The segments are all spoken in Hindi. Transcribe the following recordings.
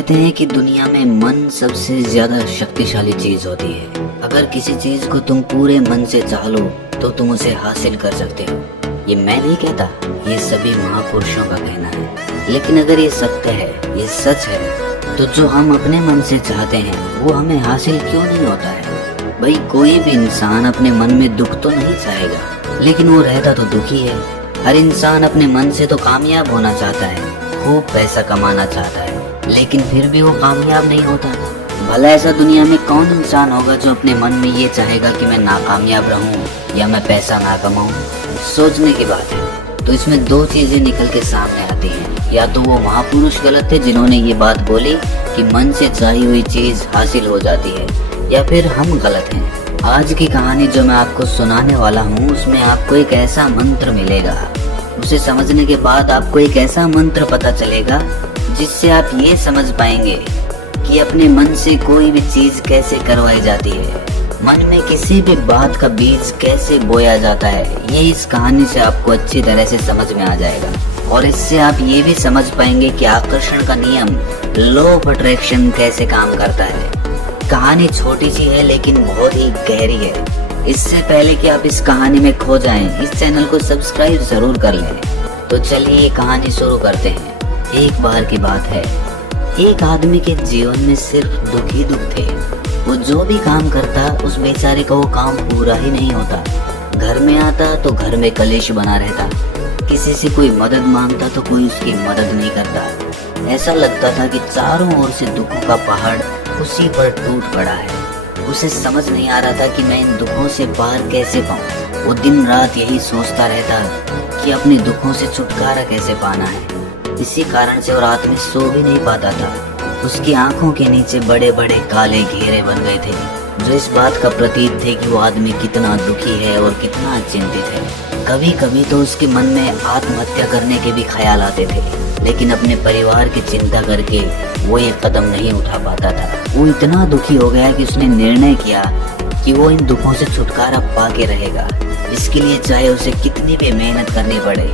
कहते हैं कि दुनिया में मन सबसे ज्यादा शक्तिशाली चीज होती है। अगर किसी चीज को तुम पूरे मन से चाह लो तो तुम उसे हासिल कर सकते हो। ये मैं नहीं कहता, ये सभी महापुरुषों का कहना है। लेकिन अगर ये सत्य है, ये सच है, तो जो हम अपने मन से चाहते हैं वो हमें हासिल क्यों नहीं होता है? भाई कोई भी इंसान अपने मन में दुख तो नहीं चाहेगा, लेकिन वो रहता तो दुखी है। हर इंसान अपने मन से तो कामयाब होना चाहता है, खूब पैसा कमाना चाहता है, लेकिन फिर भी वो कामयाब नहीं होता। भला ऐसा दुनिया में कौन इंसान होगा जो अपने मन में ये चाहेगा कि मैं नाकामयाब रहूं या मैं पैसा ना कमाऊं? सोचने की बात है। तो इसमें दो चीजें निकल के सामने आती हैं। या तो वो महापुरुष गलत थे जिन्होंने ये बात बोली कि मन से चाही हुई चीज हासिल हो जाती है, या फिर हम गलत हैं। आज की कहानी जो मैं आपको सुनाने वाला हूँ उसमें आपको एक ऐसा मंत्र मिलेगा। उसे समझने के बाद आपको एक ऐसा मंत्र पता चलेगा जिससे आप ये समझ पाएंगे कि अपने मन से कोई भी चीज कैसे करवाई जाती है, मन में किसी भी बात का बीज कैसे बोया जाता है। ये इस कहानी से आपको अच्छी तरह से समझ में आ जाएगा। और इससे आप ये भी समझ पाएंगे कि आकर्षण का नियम, लॉ ऑफ अट्रैक्शन कैसे काम करता है। कहानी छोटी सी है लेकिन बहुत ही गहरी है। इससे पहले कि आप इस कहानी में खो जाएं, इस चैनल को सब्सक्राइब जरूर कर लें। तो चलिए कहानी शुरू करते हैं। एक बार की बात है, एक आदमी के जीवन में सिर्फ दुख ही दुख थे। वो जो भी काम करता उस बेचारे का वो काम पूरा ही नहीं होता। घर में आता तो घर में कलेश बना रहता, किसी से कोई मदद मांगता तो कोई उसकी मदद नहीं करता। ऐसा लगता था कि चारों ओर से दुखों का पहाड़ उसी पर टूट पड़ा है। उसे समझ नहीं आ रहा था कि मैं इन दुखों से पार कैसे पाऊं। वो दिन रात यही सोचता रहता कि अपने दुखों से छुटकारा कैसे पाना है। इसी कारण से वो रात में सो भी नहीं पाता था। उसकी आंखों के नीचे बड़े बड़े काले घेरे बन गए थे, जो इस बात का प्रतीक थे कि वो आदमी कितना दुखी है और कितना चिंतित है। कभी कभी तो उसके मन में आत्महत्या करने के भी ख्याल आते थे, लेकिन अपने परिवार की चिंता करके वो ये कदम नहीं उठा पाता था। वो इतना दुखी हो गया कि उसने निर्णय किया कि वो इन दुखों से छुटकारा पा के रहेगा। इसके लिए चाहे उसे कितनी भी मेहनत करनी पड़े,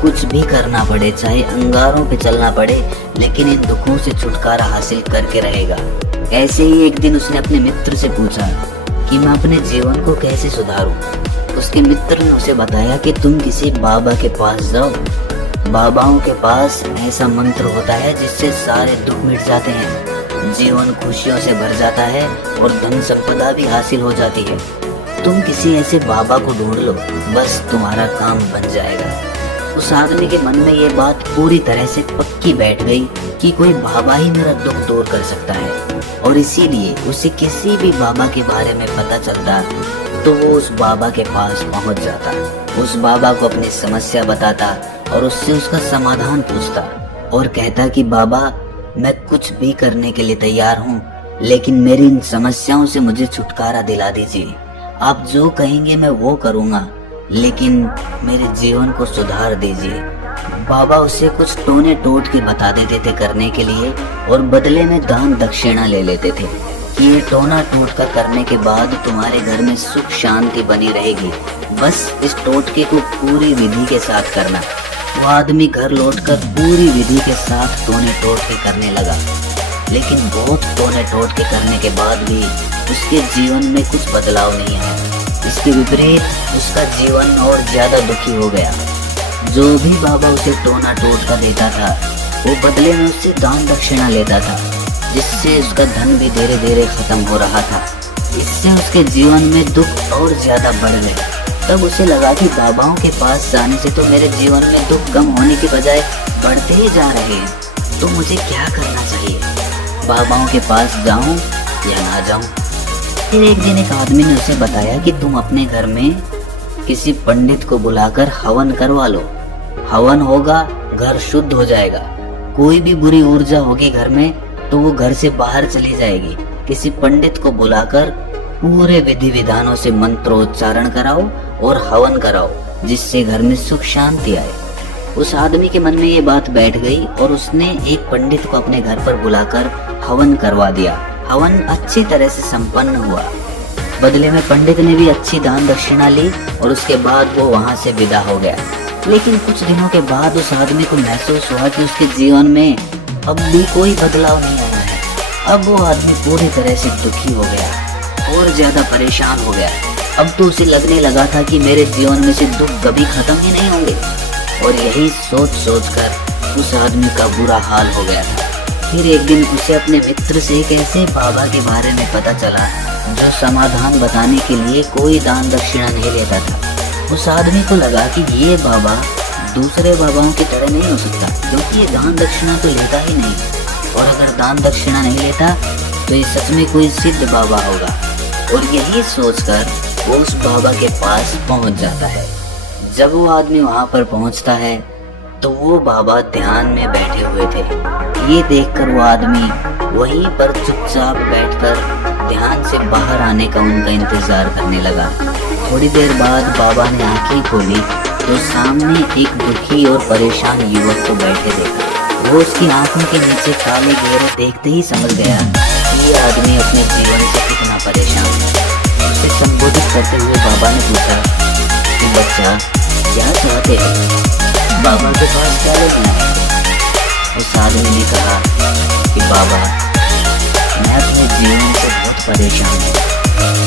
कुछ भी करना पड़े, चाहे अंगारों पे चलना पड़े, लेकिन इन दुखों से छुटकारा हासिल करके रहेगा। ऐसे ही एक दिन उसने अपने मित्र से पूछा कि मैं अपने जीवन को कैसे सुधारूं। उसके मित्र ने उसे बताया कि तुम किसी बाबा के पास जाओ। बाबाओं के पास ऐसा मंत्र होता है जिससे सारे दुख मिट जाते हैं, जीवन खुशियों से भर जाता है और धन संपदा भी हासिल हो जाती है। तुम किसी ऐसे बाबा को ढूंढ लो, बस तुम्हारा काम बन जाएगा। उस आदमी के मन में ये बात पूरी तरह से पक्की बैठ गई कि कोई बाबा ही मेरा दुख दूर कर सकता है, और इसीलिए उसे किसी भी बाबा के बारे में पता चलता तो वो उस बाबा के पास पहुंच जाता, उस बाबा को अपनी समस्या बताता और उससे उसका समाधान पूछता और कहता कि बाबा मैं कुछ भी करने के लिए तैयार हूँ, लेकिन मेरी इन समस्याओं से मुझे छुटकारा दिला दीजिए। आप जो कहेंगे मैं वो करूँगा, लेकिन मेरे जीवन को सुधार दीजिए। बाबा उसे कुछ टोने टोट के बता देते थे करने के लिए, और बदले में दान दक्षिणा ले लेते थे कि ये टोना टोटका करने के बाद तुम्हारे घर में सुख शांति बनी रहेगी, बस इस टोटके को पूरी विधि के साथ करना। वो आदमी घर लौटकर पूरी विधि के साथ टोने टोटके करने लगा, लेकिन बहुत टोने टोटके करने के बाद भी उसके जीवन में कुछ बदलाव नहीं आया। इसके विपरीत उसका जीवन और ज्यादा दुखी हो गया। जो भी बाबा उसे टोना टोटका देता था वो बदले में उससे दान दक्षिणा लेता था, जिससे उसका धन भी धीरे धीरे खत्म हो रहा था। इससे उसके जीवन में दुख और ज्यादा बढ़ गए। तब उसे लगा कि बाबाओं के पास जाने से तो मेरे जीवन में दुख कम होने की बजाय बढ़ते ही जा रहे हैं, तो मुझे क्या करना चाहिए? बाबाओं के पास जाऊं या ना जाऊं? फिर एक दिन एक आदमी ने उसे बताया कि तुम अपने घर में किसी पंडित को बुलाकर हवन करवा लो। हवन होगा, घर शुद्ध हो जाएगा। कोई भी बुरी ऊर्जा होगी घर में तो वो घर से बाहर चली जाएगी। किसी पंडित को बुलाकर पूरे विधि विधानों से मंत्रोच्चारण कराओ और हवन कराओ, जिससे घर में सुख शांति आए। उस आदमी के मन में ये बात बैठ गई और उसने एक पंडित को अपने घर पर बुलाकर हवन करवा दिया। हवन अच्छी तरह से संपन्न हुआ। बदले में पंडित ने भी अच्छी दान दक्षिणा ली और उसके बाद वो वहां से विदा हो गया। लेकिन कुछ दिनों के बाद उस आदमी को महसूस हुआ कि उसके जीवन में अब भी कोई बदलाव नहीं आया। अब वो आदमी पूरी तरह से दुखी हो गया और ज्यादा परेशान हो गया। अब तो उसे लगने लगा था कि मेरे जीवन में से दुख कभी खत्म ही नहीं होंगे, और यही सोच सोच कर उस आदमी का बुरा हाल हो गया था। फिर एक दिन उसे अपने मित्र से एक ऐसे बाबा के बारे में पता चला जो समाधान बताने के लिए कोई दान दक्षिणा नहीं लेता था। उस आदमी को लगा कि ये बाबा दूसरे बाबाओं की तरह नहीं हो सकता, क्योंकि ये दान दक्षिणा तो लेता ही नहीं, और अगर दान दक्षिणा नहीं लेता तो ये सच में कोई सिद्ध बाबा होगा। और यही सोचकर वो उस बाबा के पास पहुंच जाता है। जब वो आदमी वहां पर पहुंचता है तो वो बाबा ध्यान में बैठे हुए थे। ये देखकर वो आदमी वहीं पर चुपचाप बैठकर ध्यान से बाहर आने का उनका इंतजार करने लगा। थोड़ी देर बाद बाबा ने आंखें खोली तो सामने एक दुखी और परेशान युवक को बैठे देखा। वो उसकी आंखों के नीचे काले घेरे देखते ही समझ गया कि ये आदमी अपने जीवन से कितना परेशान है। उसे संबोधित करते हुए बाबा ने पूछा कि बच्चा क्या चाहते हो, बाबा के पास क्या लेना है? उस आदमी ने कहा कि बाबा मैं अपने जीवन से बहुत परेशान हूँ।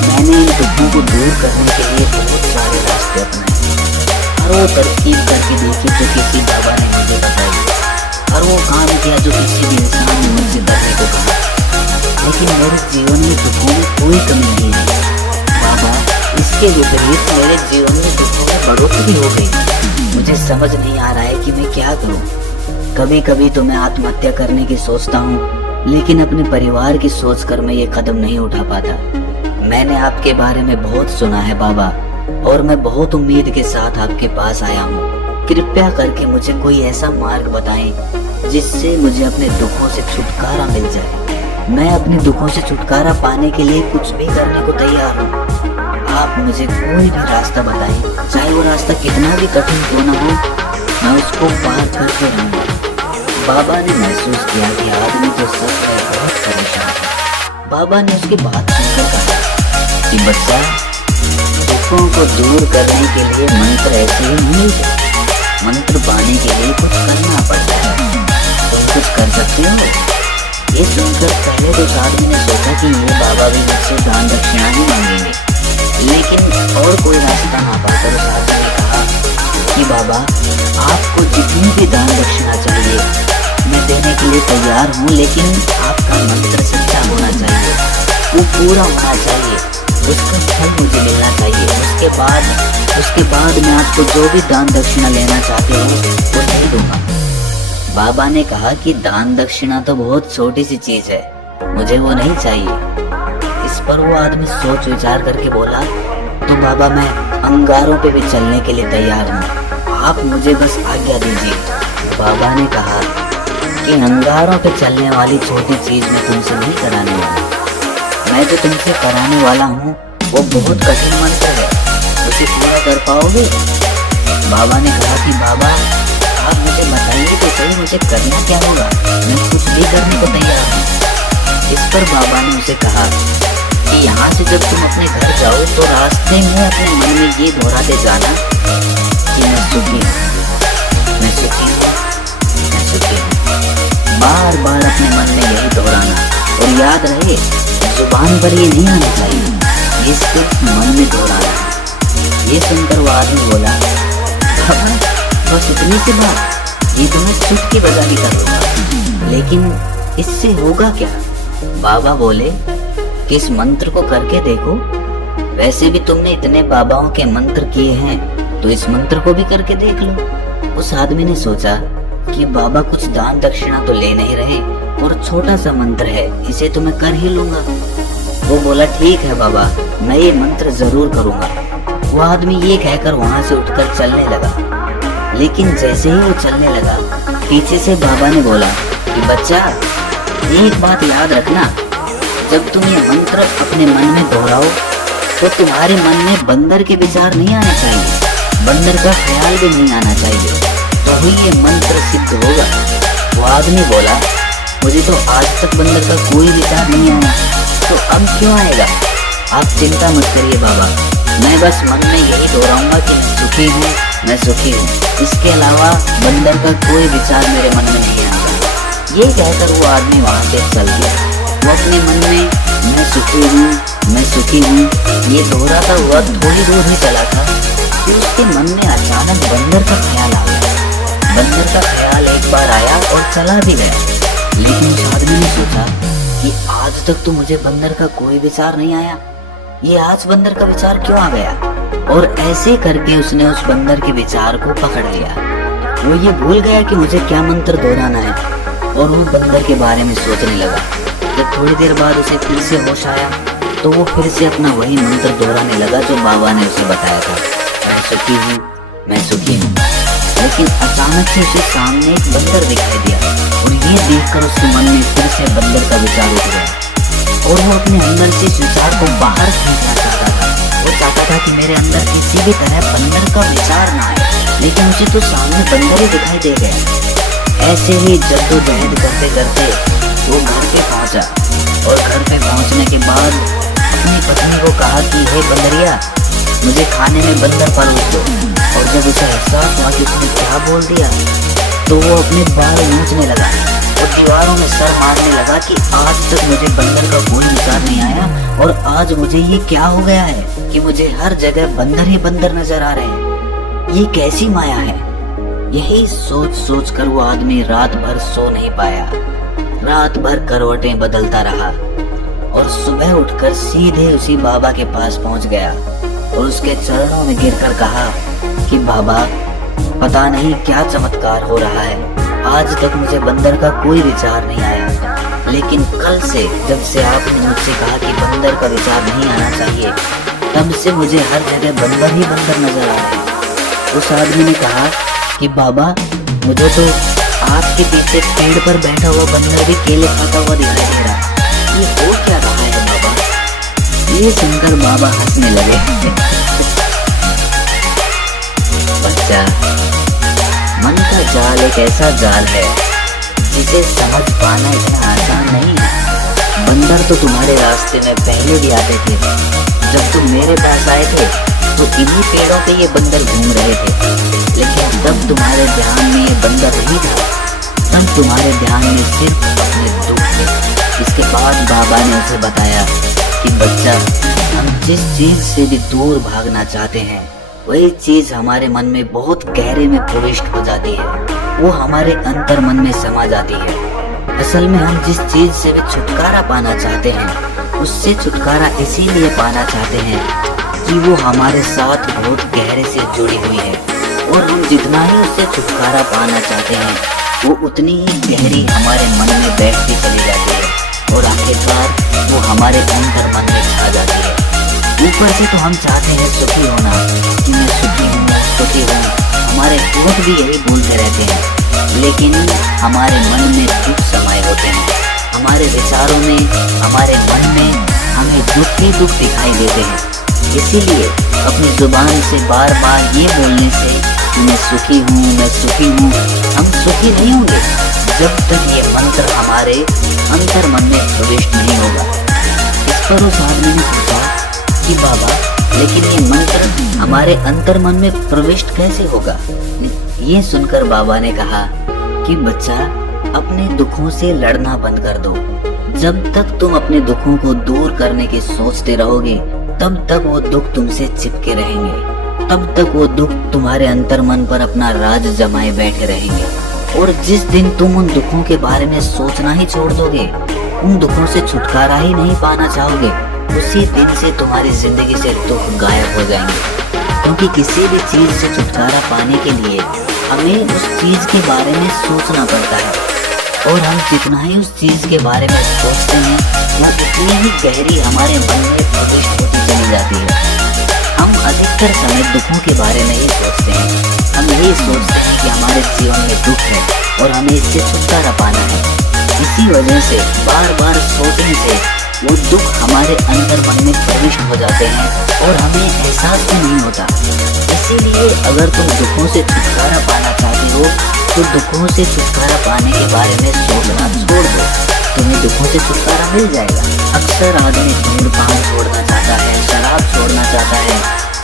मैंने इन दुखों को दूर करने के लिए बहुत सारे रास्ते अपनाए, और वो तरकीब करके देखी जो किसी बाबा ने मुझे बताई, और वो काम किया जो किसी भी इंसान ने मुझसे करने को कहा, लेकिन मेरे जीवन में दुखों में कोई कमी नहीं है। बाबा इसके विपरीत मेरे जीवन में दुखों में बढ़ोतरी हो गई। मुझे समझ नहीं आ रहा है कि मैं क्या करूं। कभी कभी तो मैं आत्महत्या करने की सोचता हूं, लेकिन अपने परिवार की सोचकर मैं ये कदम नहीं उठा पाता। मैंने आपके बारे में बहुत सुना है बाबा, और मैं बहुत उम्मीद के साथ आपके पास आया हूँ। कृपया करके मुझे कोई ऐसा मार्ग बताएं जिससे मुझे अपने दुखों से छुटकारा मिल जाए। मैं अपने दुखों से छुटकारा पाने के लिए कुछ भी करने को तैयार हूँ। आप मुझे कोई भी रास्ता बताएं, चाहे वो रास्ता कितना भी कठिन क्यों ना हो, मैं उसको पार करके रहूँगा। बाबा ने महसूस किया कि आदमी तो सच में बहुत परेशान है। बाबा ने उसकी बात सुनकर कहा कि बच्चा, दुखों को दूर करने के लिए मंत्र ऐसे ही नहीं मिलते। मंत्र पाने के लिए कुछ करना पड़ता है। तुम कुछ कर सकते हो? ये सुनकर पहले तो उस आदमी ने सोचा कि ये बाबा भी मुझसे दान दक्षिणा ही मांगेंगे, लेकिन और कोई रास्ता ना पाकर उस आदमी ने कहा कि बाबा आपको जितनी भी दान दक्षिणा चाहिए मैं देने के लिए तैयार हूँ, लेकिन आपका मंत्र सच्चा होना चाहिए, वो पूरा होना चाहिए, उसका फल मुझे मिलना चाहिए। उसके बाद मैं आपको जो भी दान दक्षिणा लेना चाहते हो वो दे दूंगा। बाबा ने कहा कि दान दक्षिणा तो बहुत छोटी सी चीज है, मुझे वो नहीं चाहिए। इस पर वो आदमी सोच विचार करके बोला, तो बाबा मैं अंगारों पे भी चलने के लिए तैयार हूँ, आप मुझे बस आज्ञा दीजिए। बाबा ने कहा कि अंगारों पे चलने वाली छोटी चीज मैं तुमसे नहीं कराने वाला। मैं जो तुमसे कराने वाला हूँ वो बहुत कठिन मंत्र है, उसे पूरा कर पाओगे? बाबा ने कहा कि बाबा आप मुझे बताइए तो सही, मुझे करना क्या होगा, मैं कुछ भी करने को तैयार हूँ। इस पर बाबा ने उसे कहा कि यहाँ से जब तुम अपने घर जाओ तो रास्ते में अपने मन में ये दोहराते जाना कि मैं सुखी हूँ, मैं सुखी हूँ, मैं सुखी हूँ। बार बार अपने मन में यही दोहराना, और याद रहे जुबान पर ये नहीं आना चाहिए, ये सिर्फ मन में दोहराना है। ये सुनकर वो आदमी बोला, बाबा बस इतनी सी बात, ये तो मैं चुटकी बजा भी कर लूंगा, लेकिन इससे होगा क्या? बाबा बोले कि इस मंत्र को करके देखो, वैसे भी तुमने इतने बाबाओं के मंत्र किए हैं, तो इस मंत्र को भी करके देख लो। उस आदमी ने सोचा कि बाबा कुछ दान दक्षिणा तो ले नहीं रहे, और छोटा सा मंत्र है, इसे तो मैं कर ही लूंगा। वो बोला ठीक है बाबा, मैं ये मंत्र जरूर करूंगा। वो आदमी ये कहकर वहां से उठकर चलने लगा, लेकिन जैसे ही वो चलने लगा पीछे से बाबा ने बोला कि बच्चा एक बात याद रखना, जब तुम ये मंत्र अपने मन में दोहराओ तो तुम्हारे मन में बंदर के विचार नहीं आने चाहिए, बंदर का ख्याल भी नहीं आना चाहिए, तो ही ये मंत्र सिद्ध होगा। वो आदमी बोला मुझे तो आज तक बंदर का कोई विचार नहीं आया, तो अब क्यों आएगा? आप चिंता मत करिए बाबा, मैं बस मन में यही दोहराऊंगा कि मैं सुखी हूँ, मैं सुखी हूँ, इसके अलावा बंदर का कोई विचार मेरे मन में नहीं आएगा। ये कहकर वो आदमी वहां से चल गया। वो अपने मन में मैं सुखी हूँ, मैं सुखी हूँ ये दोहराता हुआ थोड़ी दूर ही चला था कि उसके मन में अचानक बंदर का ख्याल आ गया। बंदर का ख्याल एक बार आया और चला भी गया, लेकिन उस आदमी ने सोचा कि आज तक तो मुझे बंदर का कोई विचार नहीं आया, ये आज बंदर का विचार क्यों आ गया। और ऐसे करके उसने उस बंदर के विचार को पकड़ लिया। वो ये भूल गया कि मुझे क्या मंत्र दोहराना है और वो बंदर के बारे में सोचने लगा। जब थोड़ी देर बाद उसे फिर से होश आया तो वो फिर से अपना वही मंत्र दोहराने लगा जो बाबा ने उसे बताया था, मैं सुखी हूँ, मैं सुखी हूँ। लेकिन अचानक से उसे सामने एक बंदर दिखाई दिया और ये देखकर उसके मन में फिर से बंदर का विचार उठ गया और वो अपने अंदर से इस विचार को बाहर खींचना चाहता था। वो चाहता था कि मेरे अंदर किसी भी तरह बंदर का विचार ना आए, लेकिन उसे तो सामने बंदर ही दिखाई दे गया। ऐसे ही जद्दोजहद करते करते वो घर पे पहुंचा और घर पे पहुंचने के बाद अपनी पत्नी को कहा कि हे बंदरिया, मुझे खाने में बंदर परोस दो। और जब उसे एहसास हुआ कि उसने क्या बोल दिया तो वो अपने बाल नोचने लगा और दीवारों में सर मारने लगा कि आज तक मुझे बंदर का कोई विचार नहीं आया और आज मुझे ये क्या हो गया है कि मुझे हर जगह बंदर ही बंदर नजर आ रहे हैं, ये कैसी माया है। यही सोच सोच कर वो आदमी रात भर सो नहीं पाया, रात भर करवटें बदलता रहा और सुबह उठकर सीधे उसी बाबा के पास पहुंच गया और उसके चरणों में गिरकर कहा कि बाबा, पता नहीं क्या चमत्कार हो रहा है, आज तक मुझे बंदर का कोई विचार नहीं आया, लेकिन कल से जब से आपने मुझसे कहा कि बंदर का विचार नहीं आना चाहिए, तब से मुझे हर जगह बंदर ही बंदर नजर आ रहे हैं। उस आदमी ने कहा कि बाबा, मुझे तो आपके पीछे पेड़ पर बैठा हुआ बंदर भी केले खाता हुआ दिखाई दे रहा है, ये हो क्या रहा है बाबा। ये सुनकर बाबा हंसने लगे। बच्चा, मन का जाल एक ऐसा जाल है जिसे समझ पाना इतना आसान नहीं है। बंदर तो तुम्हारे रास्ते में पहले भी आते थे। जब तुम मेरे पास आए थे तो इन्हीं पेड़ों पे ये बंदर घूम रहे थे, लेकिन तब तुम्हारे ध्यान में ये बंदर नहीं था, तब तुम्हारे ध्यान में सिर्फ अपने दुख थे। इसके बाद बाबा ने उसे बताया कि बच्चा, हम जिस चीज से भी दूर भागना चाहते हैं वही चीज हमारे मन में बहुत गहरे में प्रविष्ट हो जाती है, वो हमारे अंतर मन में समा जाती है। असल में हम जिस चीज से भी छुटकारा पाना चाहते हैं उससे छुटकारा इसीलिए पाना चाहते हैं कि वो हमारे साथ बहुत गहरे से जुड़ी हुई है, और हम जितना ही उससे छुटकारा पाना चाहते हैं वो उतनी ही गहरी हमारे मन में बैठती चली जाती है और आखिरकार वो हमारे अंतर मन में छा जाती है। ऊपर से तो हम चाहते हैं सुखी होना, कि मैं सुखी हूँ, मैं सुखी हूँ, हमारे होठ भी यही बोलते रहते हैं, लेकिन हमारे मन में दुख समाये होते हैं। हमारे विचारों में, हमारे मन में हमें दुख ही दुख दिखाई देते हैं। इसीलिए अपनी जुबान से बार बार ये बोलने से कि मैं सुखी हूँ, मैं सुखी हूँ, हम सुखी नहीं होंगे जब तक ये मंत्र हमारे अंतर मन में प्रविष्ट नहीं होगा। इस पर उस आदमी ने पूछा कि बाबा, लेकिन ये मंत्र हमारे अंतर मन में प्रविष्ट कैसे होगा। ये सुनकर बाबा ने कहा कि बच्चा, अपने दुखों से लड़ना बंद कर दो। जब तक तुम अपने दुखों को दूर करने की सोचते रहोगे तब तक वो दुख तुमसे चिपके रहेंगे, तब तक वो दुख तुम्हारे अंतर मन पर अपना राज जमाए बैठे रहेंगे। और जिस दिन तुम उन दुखों के बारे में सोचना ही छोड़ दोगे, उन दुखों से छुटकारा ही नहीं पाना चाहोगे, उसी दिन से तुम्हारी जिंदगी से दुख गायब हो जाएंगे। क्योंकि किसी भी चीज से छुटकारा पाने के लिए हमें उस चीज के बारे में सोचना पड़ता है, और हम जितना ही उस चीज के बारे में सोचते हैं वो उतनी ही गहरी हमारे मन में प्रविष्ट होती चली जाती है। हम अधिकतर समय दुखों के बारे में ही सोचते हैं। हम यही सोचते हैं कि हमारे जीवन में दुख है और हमें इससे छुटकारा पाना है। इसी वजह से बार बार सोचने से वो दुख हमारे अंतर मन में प्रविष्ट हो जाते हैं और हमें एहसास भी नहीं होता। इसीलिए अगर तुम दुखों से छुटकारा पाना चाहते हो तो दुखों से छुटकारा पाने के बारे में सोचना छोड़ दो, तुम्हें दुखों से छुटकारा मिल जाएगा। अक्सर आदमी धूम्रपान छोड़ना चाहता है, शराब छोड़ना चाहता है,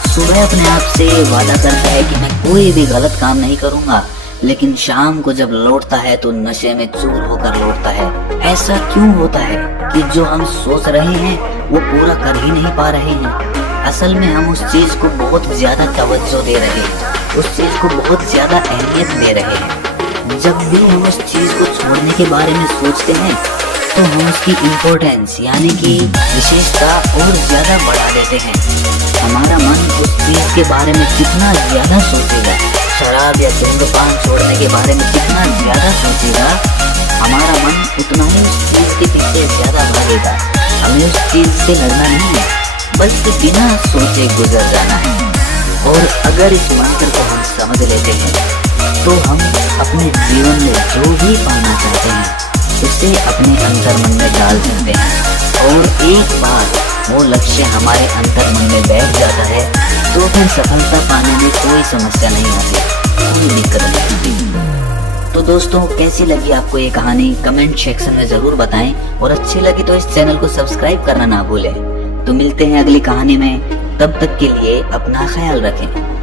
सुबह अपने आप से वादा करता है कि मैं कोई भी गलत काम नहीं करूंगा, लेकिन शाम को जब लौटता है तो नशे में चूर होकर लौटता है। ऐसा क्यों होता है कि जो हम सोच रहे हैं वो पूरा कर ही नहीं पा रहे हैं। असल में हम उस चीज को बहुत ज्यादा तवज्जो दे रहे हैं, उस चीज को बहुत ज्यादा अहमियत दे रहे हैं। जब भी हम उस चीज को छोड़ने के बारे में सोचते हैं तो हम उसकी इम्पोर्टेंस यानी कि विशेषता और ज्यादा बढ़ा देते हैं। हमारा मन उस चीज के बारे में कितना ज्यादा सोचेगा, शराब या धूम्रपान छोड़ने के बारे में कितना ज्यादा सोचेगा, हमारा मन उतना ही उस चीज के पीछे ज्यादा भागेगा। हमें उस चीज से लड़ना नहीं है, बल्कि बिना सोचे गुजर जाना है। और अगर इस मंत्र को हम समझ लेते हैं तो हम अपने जीवन में जो भी पाना चाहते हैं उसे अपने अंतर्मन में डाल सकते हैं। और एक बार वो लक्ष्य हमारे अंतर्मन में बैठ जाता है तो फिर सफलता पाने में कोई समस्या नहीं आती, कोई दिक्कत नहीं आती। तो दोस्तों, कैसी लगी आपको ये कहानी कमेंट सेक्शन में जरूर बताएं, और अच्छी लगी तो इस चैनल को सब्सक्राइब करना ना भूलें। तो मिलते हैं अगली कहानी में, तब तक के लिए अपना ख्याल रखें।